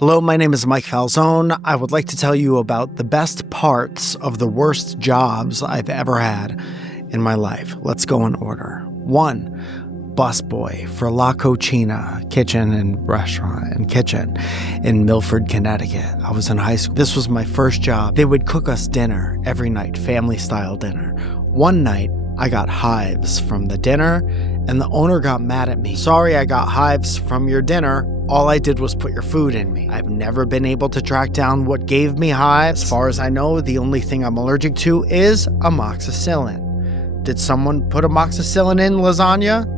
Hello, my name is Mike Falzone. I would like to tell you about the best parts of the worst jobs I've ever had in my life. Let's go in order. 1, busboy for La Cocina Kitchen and Restaurant and Kitchen in Milford, Connecticut. I was in high school. This was my first job. They would cook us dinner every night, family-style dinner. One night, I got hives from the dinner, and the owner got mad at me. Sorry, I got hives from your dinner. All I did was put your food in me. I've never been able to track down what gave me hives. As far as I know, the only thing I'm allergic to is amoxicillin. Did someone put amoxicillin in lasagna?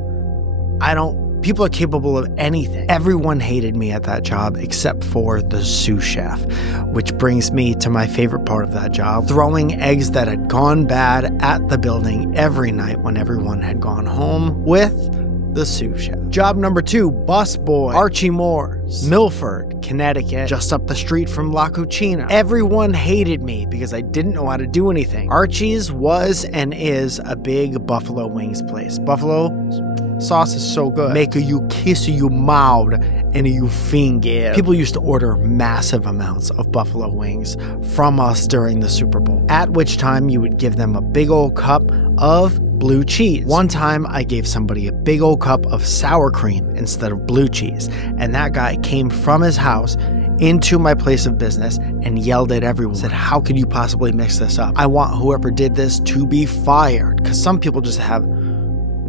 People are capable of anything. Everyone hated me at that job except for the sous chef, which brings me to my favorite part of that job, throwing eggs that had gone bad at the building every night when everyone had gone home with the sous chef. Job number 2, busboy, Archie Moore's, Milford, Connecticut, just up the street from La Cucina. Everyone hated me because I didn't know how to do anything. Archie's was and is a big buffalo wings place. Buffalo sauce is so good. Make you kiss your mouth and you finger. People used to order massive amounts of buffalo wings from us during the Super Bowl, at which time you would give them a big old cup of blue cheese. One time I gave somebody a big old cup of sour cream instead of blue cheese, and that guy came from his house into my place of business and yelled at everyone. Said, how could you possibly mix this up? I want whoever did this to be fired, because some people just have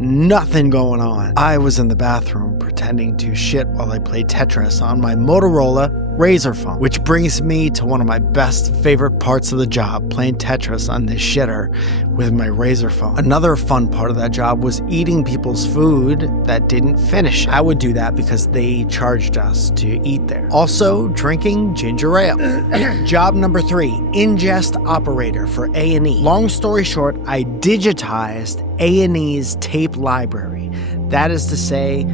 nothing going on. I was in the bathroom pretending to shit while I played Tetris on my Motorola Razr phone, which brings me to one of my best favorite parts of the job, playing Tetris on this shitter with my Razr phone. Another fun part of that job was eating people's food that didn't finish. I would do that because they charged us to eat there. Also, drinking ginger ale. Job number 3, ingest operator for A&E. Long story short, I digitized A&E's tape library. That is to say,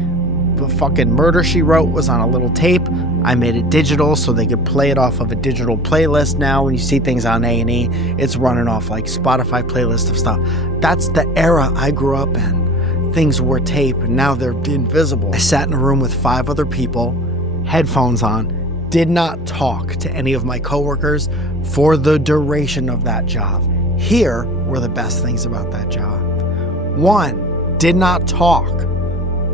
the fucking Murder, She Wrote was on a little tape. I made it digital so they could play it off of a digital playlist. Now when you see things on A&E, it's running off like Spotify playlist of stuff. That's the era I grew up in. Things were tape and now they're invisible. I sat in a room with 5 other people, headphones on, did not talk to any of my coworkers for the duration of that job. Here were the best things about that job. 1, did not talk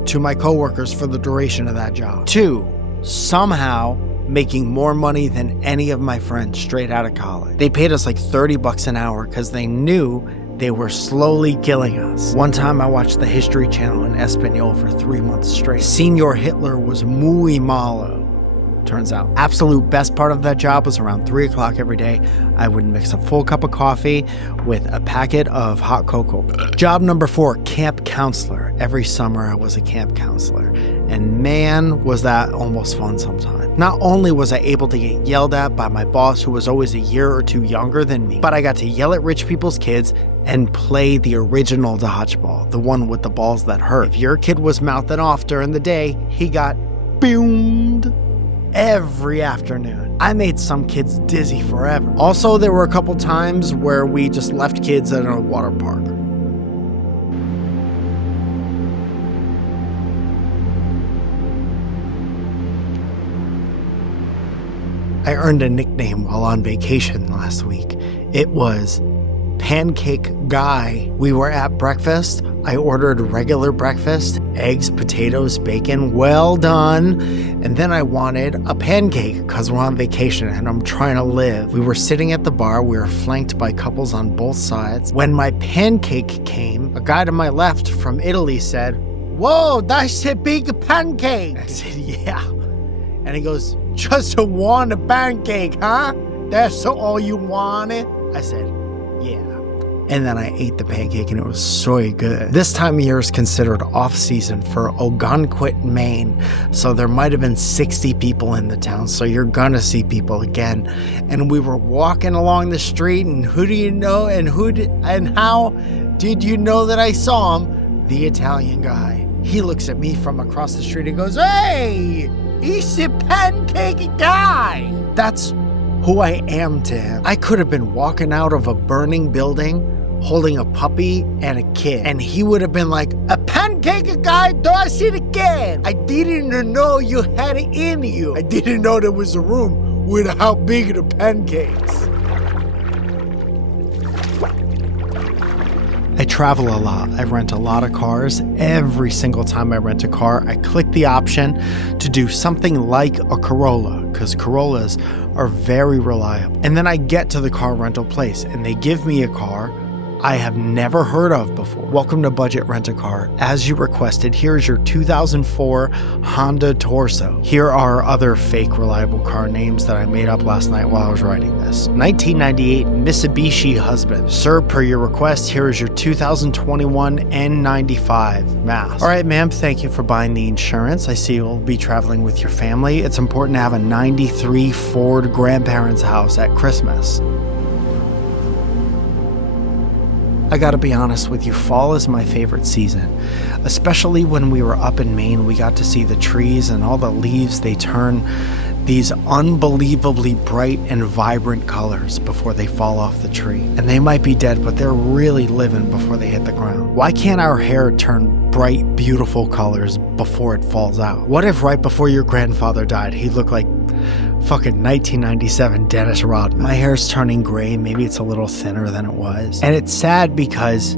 to my coworkers for the duration of that job. 2, somehow making more money than any of my friends straight out of college. They paid us like $30 an hour because they knew they were slowly killing us. One time I watched the History Channel in Espanol for 3 months straight. Senor Hitler was muy malo, turns out. Absolute best part of that job was around 3 o'clock every day. I would mix a full cup of coffee with a packet of hot cocoa. Job number 4, camp counselor. Every summer I was a camp counselor. And man, was that almost fun sometimes. Not only was I able to get yelled at by my boss, who was always a year or 2 younger than me, but I got to yell at rich people's kids and play the original dodgeball, the one with the balls that hurt. If your kid was mouthing off during the day, he got boomed every afternoon. I made some kids dizzy forever. Also, there were a couple times where we just left kids at a water park. I earned a nickname while on vacation last week. It was Pancake Guy. We were at breakfast. I ordered regular breakfast, eggs, potatoes, bacon, well done. And then I wanted a pancake because we're on vacation and I'm trying to live. We were sitting at the bar. We were flanked by couples on both sides. When my pancake came, a guy to my left from Italy said, "Whoa, that's a big pancake." I said, "Yeah." And he goes, "Just want a pancake, huh? That's all you wanted?" I said, "Yeah." And then I ate the pancake and it was so good. This time of year is considered off-season for Algonquin, Maine. So there might have been 60 people in the town. So you're gonna see people again. And we were walking along the street and who do you know and how did you know that I saw him? The Italian guy. He looks at me from across the street and goes, "Hey, he's a pancake guy." That's who I am to him. I could have been walking out of a burning building holding a puppy and a kid, and he would have been like, "A pancake pancake guy does it again. I didn't know you had it in you. I didn't know there was a room without big the pancakes. I travel a lot. I rent a lot of cars. Every single time I rent a car, I click the option to do something like a Corolla, because Corollas are very reliable. And then I get to the car rental place and they give me a car I have never heard of before. Welcome to Budget Rent-A-Car. As you requested, here's your 2004 Honda Torso. Here are other fake reliable car names that I made up last night while I was writing this. 1998 Mitsubishi Husband. Sir, per your request, here is your 2021 N95 Mass. All right, ma'am, thank you for buying the insurance. I see you'll be traveling with your family. It's important to have a 93 Ford grandparents' house at Christmas. I gotta be honest with you, fall is my favorite season. Especially when we were up in Maine, we got to see the trees and all the leaves, they turn these unbelievably bright and vibrant colors before they fall off the tree. And they might be dead, but they're really living before they hit the ground. Why can't our hair turn bright, beautiful colors before it falls out? What if right before your grandfather died, he looked like fucking 1997 Dennis Rodman? My hair's turning gray. Maybe it's a little thinner than it was. And it's sad because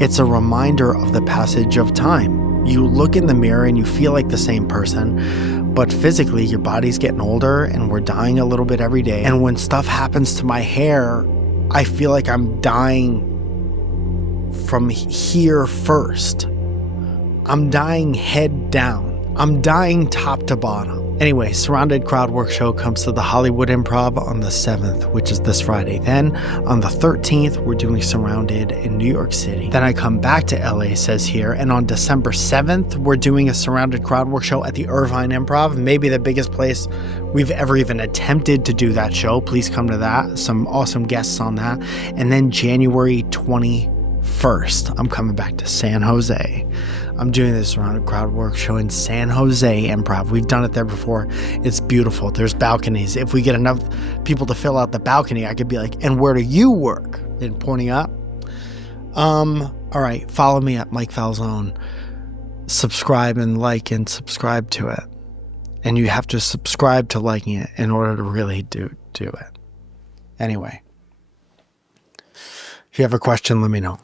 it's a reminder of the passage of time. You look in the mirror and you feel like the same person, but physically your body's getting older and we're dying a little bit every day. And when stuff happens to my hair, I feel like I'm dying from here first. I'm dying head down. I'm dying top to bottom. Anyway, Surrounded Crowd Work Show comes to the Hollywood Improv on the 7th, which is this Friday. Then on the 13th, we're doing Surrounded in New York City. Then I come back to LA, says here. And on December 7th, we're doing a Surrounded Crowd Work Show at the Irvine Improv, maybe the biggest place we've ever even attempted to do that show. Please come to that. Some awesome guests on that. And then January 21st, I'm coming back to San Jose. I'm doing this Surrounded Crowd Work Show in San Jose Improv. We've done it there before. It's beautiful. There's balconies. If we get enough people to fill out the balcony, I could be like, and where do you work? And pointing up. All right. Follow me at Mike Falzone. Subscribe and like and subscribe to it. And you have to subscribe to liking it in order to really do it. Anyway. If you have a question, let me know.